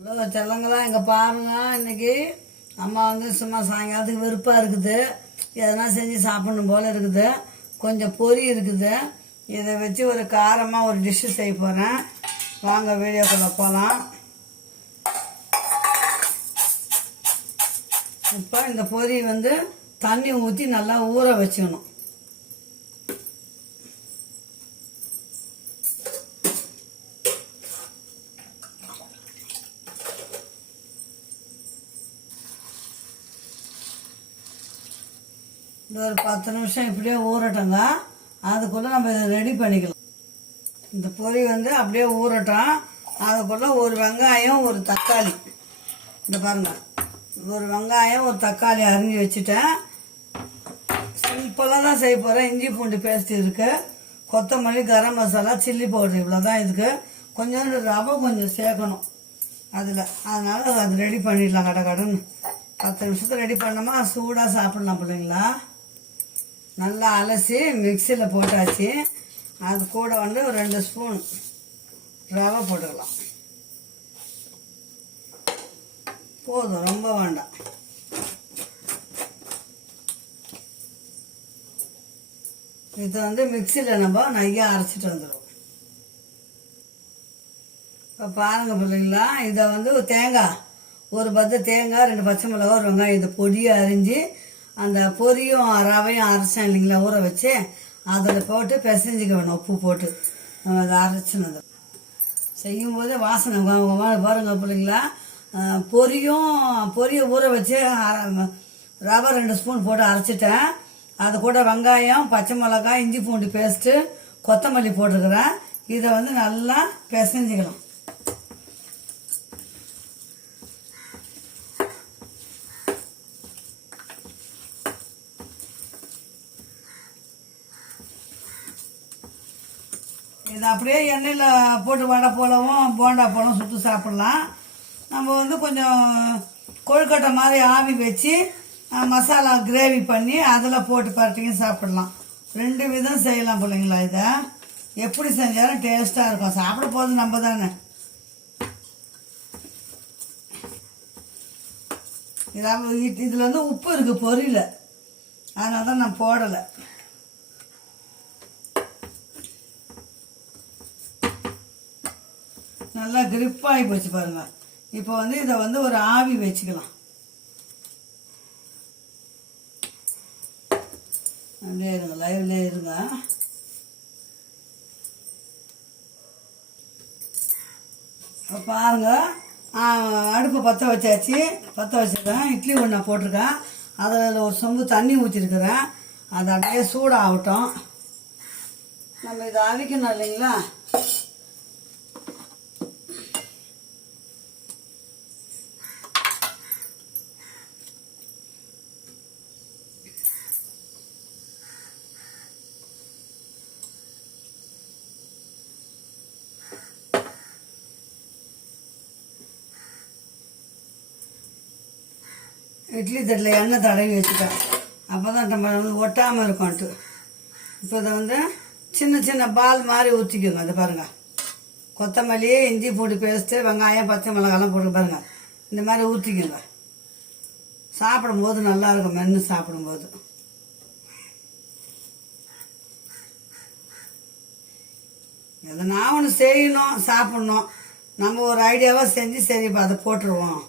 Hello செல்லங்களா, இங்கே பாருங்க. இன்னைக்கு அம்மா வந்து சும்மா சாயங்காலத்துக்கு வெறுப்பாக இருக்குது, எதனா செஞ்சு சாப்பிடணும் போல இருக்குது. கொஞ்சம் பொரி இருக்குது, இதை வச்சு ஒரு காரமாக ஒரு டிஷ்ஷு செய்ய போகிறேன். வாங்க வீடியோக்குள்ளே போகலாம். இப்போ இந்த பொரி வந்து தண்ணி ஊற்றி நல்லா ஊற வச்சுக்கணும். ஒரு 10 நிமிஷம் இப்படியே ஊறட்டங்க. அதுக்குள்ளே நம்ம இதை ரெடி பண்ணிக்கலாம். இந்த பொரி வந்து அப்படியே ஊறட்டும். அதுக்குள்ளே ஒரு வெங்காயம் ஒரு தக்காளி, இந்த பாருங்க, ஒரு வெங்காயம் ஒரு தக்காளி அரிஞ்சு வச்சுட்டேன். சிம்பிளாக தான் செய்ய போகிறேன். இஞ்சி பூண்டு பேஸ்ட் இருக்குது, கொத்தமல்லி, கரம் மசாலா, சில்லி பவுடர், இவ்வளோ தான். இதுக்கு கொஞ்சோண்டு ரவை கொஞ்சம் சேர்க்கணும் அதில். அதனால் அது ரெடி பண்ணிடலாம். கடைன்னு 10 நிமிஷத்தில் ரெடி பண்ணோமா சூடாக சாப்பிட்லாம் பிள்ளைங்களா. நல்லா அலசி மிக்சியில் போட்டாச்சு. அது கூட வந்து ஒரு 2 ஸ்பூன் ரவை போட்டுக்கலாம். போதும், ரொம்ப வேண்டாம். இதை வந்து மிக்சியில் நம்ம நையாக அரைச்சிட்டு வந்துடுவோம். இப்போ பாருங்கள் பிள்ளைங்களா, இதை வந்து தேங்காய், ஒரு பத்து தேங்காய், 2 பச்சை மிளகா, ஒரு வெங்காயம், இந்த பொடியை அரிஞ்சு அந்த பொரியும் ரவையும் அரைச்சேன் இல்லைங்களா, ஊற வச்சு அதில் போட்டு பிசைஞ்சிக்க வேணும். உப்பு போட்டு அதை அரைச்சினது செய்யும்போது வாசனை பாருங்க பிள்ளைங்களா. பொரியை ஊற வச்சு ரவை 2 ஸ்பூன் போட்டு அரைச்சிட்டேன். அது கூட வெங்காயம், பச்சை மிளகாய், இஞ்சி பூண்டு பேஸ்ட்டு, கொத்தமல்லி போட்டுருக்குறேன். இதை வந்து நல்லா பிசைஞ்சிக்கலாம். இதை அப்படியே எண்ணெயில் போட்டு வடை போலவும் போண்டா போலவும் சுட்டு சாப்பிட்லாம். நம்ம வந்து கொஞ்சம் கொழுக்கட்டை மாதிரி ஆவி வச்சு மசாலா கிரேவி பண்ணி அதில் போட்டு பரட்டிங்க சாப்பிட்லாம். 2 விதம் செய்யலாம் பிள்ளைங்களா. இதை எப்படி செஞ்சாலும் டேஸ்ட்டாக இருக்கும். சாப்பிட போகிறது நம்ம தானே. இதில் வந்து உப்பு இருக்குது பொரியல, அதனால தான் நான் போடலை. நல்லா கிரிப்பாகி போச்சு பாருங்க. இப்போ வந்து இதை வந்து ஒரு ஆவி வச்சுக்கலாம். அப்படியே இருங்க, லைவ்ல இருங்க. இப்போ பாருங்க, அடுப்பு பற்ற வச்சிருக்கேன். இட்லி ஒன்றா போட்டிருக்கேன். அதில் ஒரு சொம்பு தண்ணி ஊற்றிருக்கிறேன். அது அப்படியே சூடாகட்டும். நம்ம இதை அவிக்கணும் இல்லைங்களா. இட்லி தட்டில் எண்ணெய் தடவி வச்சுட்டேன். அப்போ தான் நம்ம வந்து ஒட்டாமல் இருக்கும்ட்டு. இப்போ இதை வந்து சின்ன சின்ன பால் மாதிரி ஊற்றிக்கோங்க. அதை பாருங்கள், கொத்தமல்லி, இஞ்சி பூண்டு பேஸ்ட்டு, வெங்காயம், பச்சை மிளகாலாம் போட்டு பாருங்கள். இந்த மாதிரி ஊற்றிக்கோங்க. சாப்பிடும்போது நல்லாயிருக்கும், மென்று சாப்பிடும்போது. எதனா ஒன்று செய்யணும், சாப்பிட்ணும். நம்ம ஒரு ஐடியாவாக செஞ்சு சரி இப்போ அதை போட்டுருவோம்.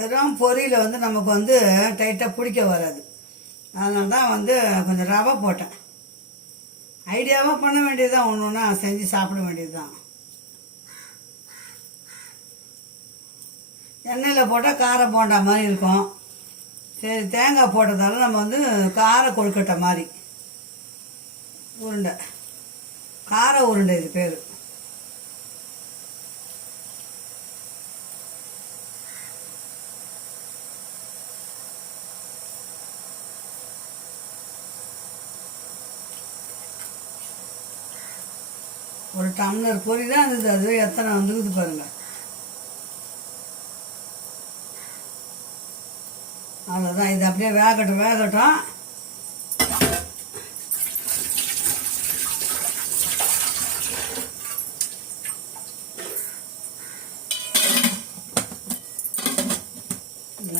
வெறும் பொரியில் வந்து நமக்கு வந்து டைட்டாக பிடிக்க வராது. அதனால தான் வந்து கொஞ்சம் ரவை போட்டேன். ஐடியாவாக பண்ண வேண்டியது தான், ஒன்று ஒன்றா செஞ்சு சாப்பிட வேண்டியது தான். எண்ணெயில் போட்டால் கார போண்டா மாதிரி இருக்கும். சரி, தேங்காய் போட்டதால நம்ம வந்து கார கொழுக்கட்டை மாதிரி உருண்டை கார உருண்டை இது பேர். ஒரு டம்ளர் பொரி தான் இருந்தது, அது எத்தனை வந்துருக்குது பாருங்க. அவ்வளோதான், இது அப்படியே வேகட்டும் வேகட்டும்.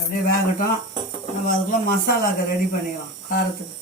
அப்படியே வேகட்டும். நம்ம அதுக்குள்ள மசாலாக்கு ரெடி பண்ணிக்கலாம் காரத்துக்கு.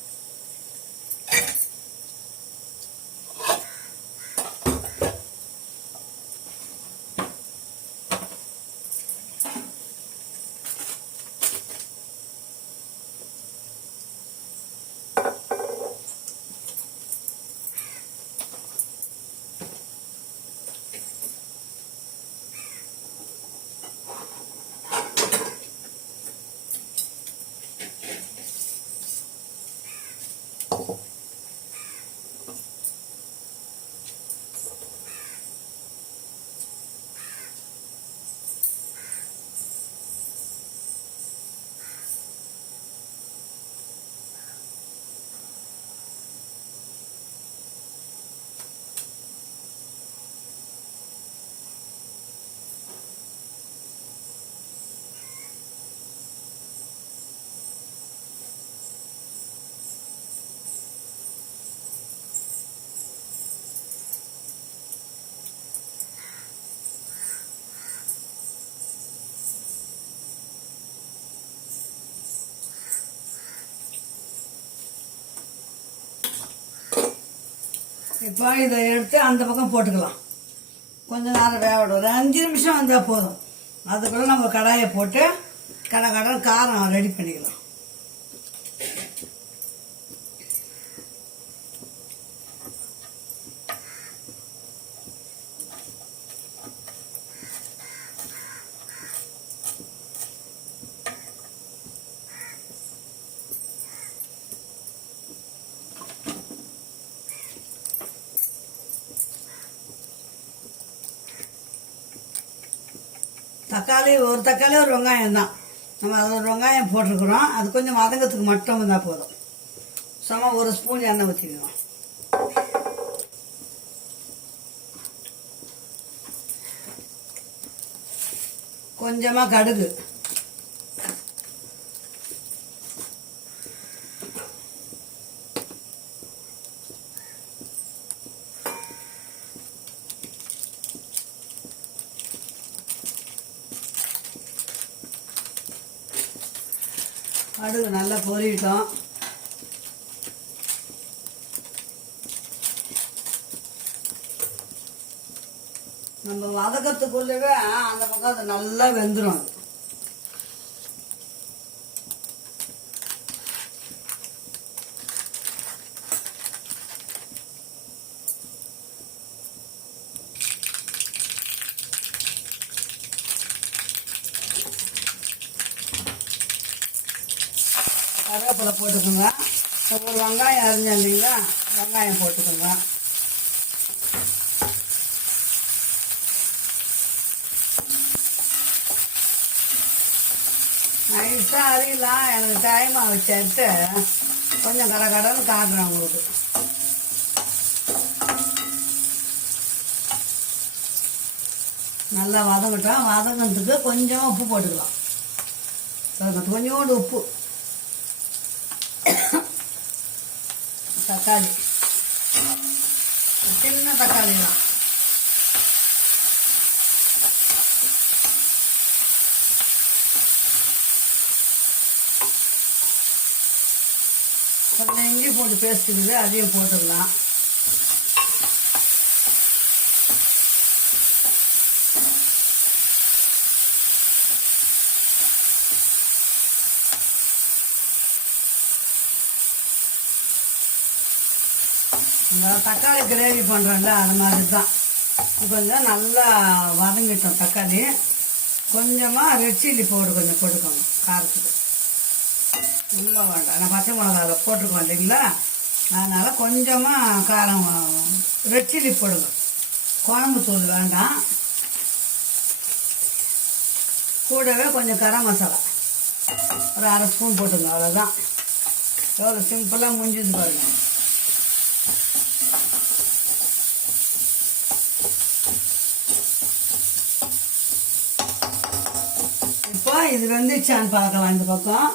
இப்போ இதை எடுத்து அந்த பக்கம் போட்டுக்கலாம். கொஞ்சம் நேரம் வேகட்டும், ஒரு 5 நிமிஷம் வந்தால் போதும். அதுக்குள்ளே நம்ம கடாயை போட்டு கடன் காரம் ரெடி பண்ணிக்கலாம். ஒரு தக்காளி ஒரு வெங்காயம் தான். நம்ம அது ஒரு வெங்காயம் போட்டிருக்கிறோம். அது கொஞ்சம் வதங்கத்துக்கு மட்டும் இருந்தால் போதும். சும்மா ஒரு ஸ்பூன் எண்ணெய் ஊற்றிக்கலாம். கொஞ்சமாக கடுகு, கடுகு நல்லா பொரிட்டோம். நம்ம வதக்கத்துக்குள்ளவே அந்த பக்கம் அது நல்லா வெந்துடும். கருவேப்பிலை போட்டுக்கோங்க. ஒரு வெங்காயம் அரிஞ்சு இல்லைங்களா, வெங்காயம் போட்டுக்கோங்க. நைஸாக அறியலாம், எனக்கு டைம் ஆகிடுச்சு. கொஞ்சம் கடன்னு காட்டுறேன் உங்களுக்கு. நல்லா வதங்கட்டும். வதங்கிறதுக்கு கொஞ்சமாக உப்பு போட்டுக்கலாம். கொஞ்சோண்டு உப்பு. தக்காளி, சின்ன தக்காளி தான். கொஞ்சம் இஞ்சி பூண்டு பேஸ்ட் இருக்குது, அதையும் போட்டுடலாம். இந்த தக்காளி கிரேவி பண்ணுறோம்ல, அது மாதிரி தான். கொஞ்சம் நல்லா வதங்கிட்டோம் தக்காளி. கொஞ்சமாக ரெட் சில்லி பவுடர் கொஞ்சம் போட்டுக்கோங்க காரத்துக்கு. ரொம்ப வேண்டாம், நான் பச்சை மிளகா போட்டிருக்கோம் இல்லைங்களா, அதனால் கொஞ்சமாக காரம் ரெட் சில்லி போடுங்க, குழம்பு தூள் வேண்டாம். கூடவே கொஞ்சம் கரம் மசாலா ஒரு அரை ஸ்பூன் போட்டுங்க, அவ்வளோதான். எவ்வளோ சிம்பிளாக முடிஞ்சது பாருங்க. இப்போ இது வெந்துச்சான்னு பார்க்கலாம். இந்த பக்கம்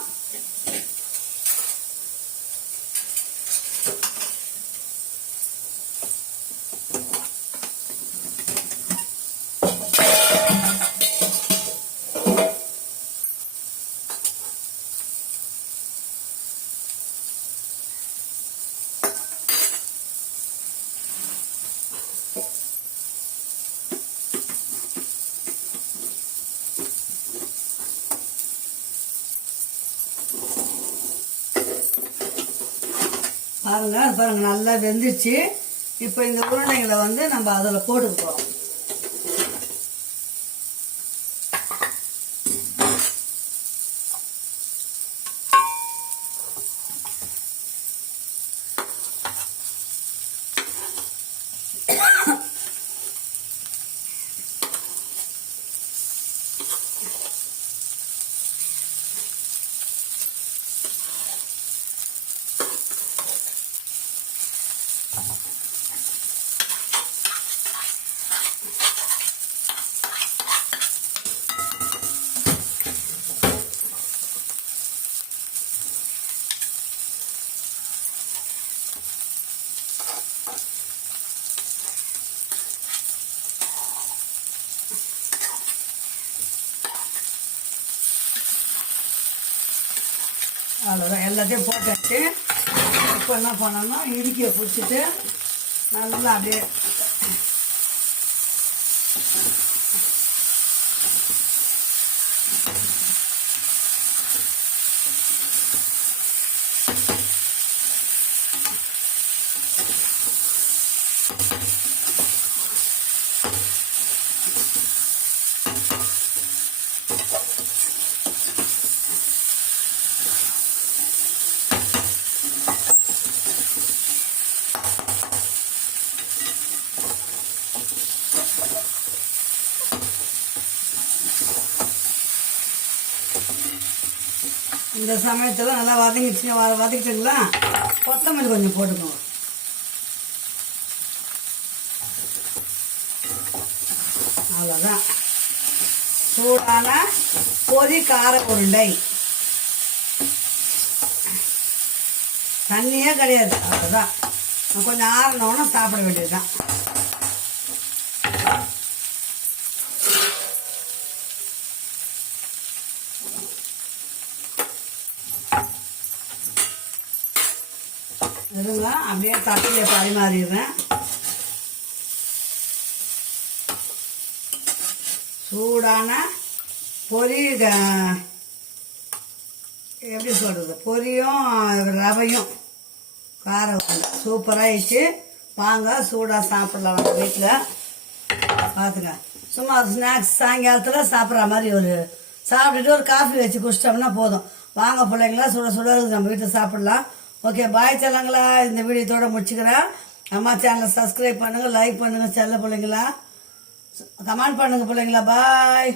பாருங்க நல்லா வெந்துச்சு. இப்போ இந்த உருளைங்களை வந்து நம்ம அதில் போட்டுக்க போகிறோம். அவ்வளோதான், எல்லாத்தையும் போட்டாச்சு. இப்போ என்ன பண்ணணும்னா இடுக்கியை பிடிச்சிட்டு நல்லா அப்படியே இந்த சமயத்தில் நல்லா வதக்கிட்டுங்களா, கொத்தமல்லி கொஞ்சம் போட்டுக்கோங்க. அவ்வளோதான், சூடான பொரி கார உருண்டை. தண்ணியே கிடையாது, அவ்வளோதான். கொஞ்சம் ஆறினோன்னா சாப்பிட வேண்டியதுதான். இருங்க, அப்படியே தட்டியை பரிமாறிடுறேன். சூடான பொரி, எப்படி சொல்கிறது, பொரியும் ரவையும் காரம் சூப்பராகிடுச்சு. வாங்க சூடாக சாப்பிட்லாம் வீட்டில். பார்த்துங்க, சும்மா ஸ்நாக்ஸ் சாயங்காலத்தில் சாப்பிட்ற மாதிரி சாப்பிட்டுட்டு ஒரு காஃபி வச்சு குடிச்சிட்டோம்னா போதும். வாங்க பிள்ளைங்களா, சுட சுட நம்ம வீட்டில் சாப்பிட்லாம். ஓகே, பாய் செல்லங்களா. இந்த வீடியோத்தோட முடிச்சுக்கிறேன். அம்மா சேனலை சப்ஸ்கிரைப் பண்ணுங்கள், லைக் பண்ணுங்கள். செல்ல பிள்ளைங்களா, கமெண்ட் பண்ணுங்கள் பிள்ளைங்களா. பாய்.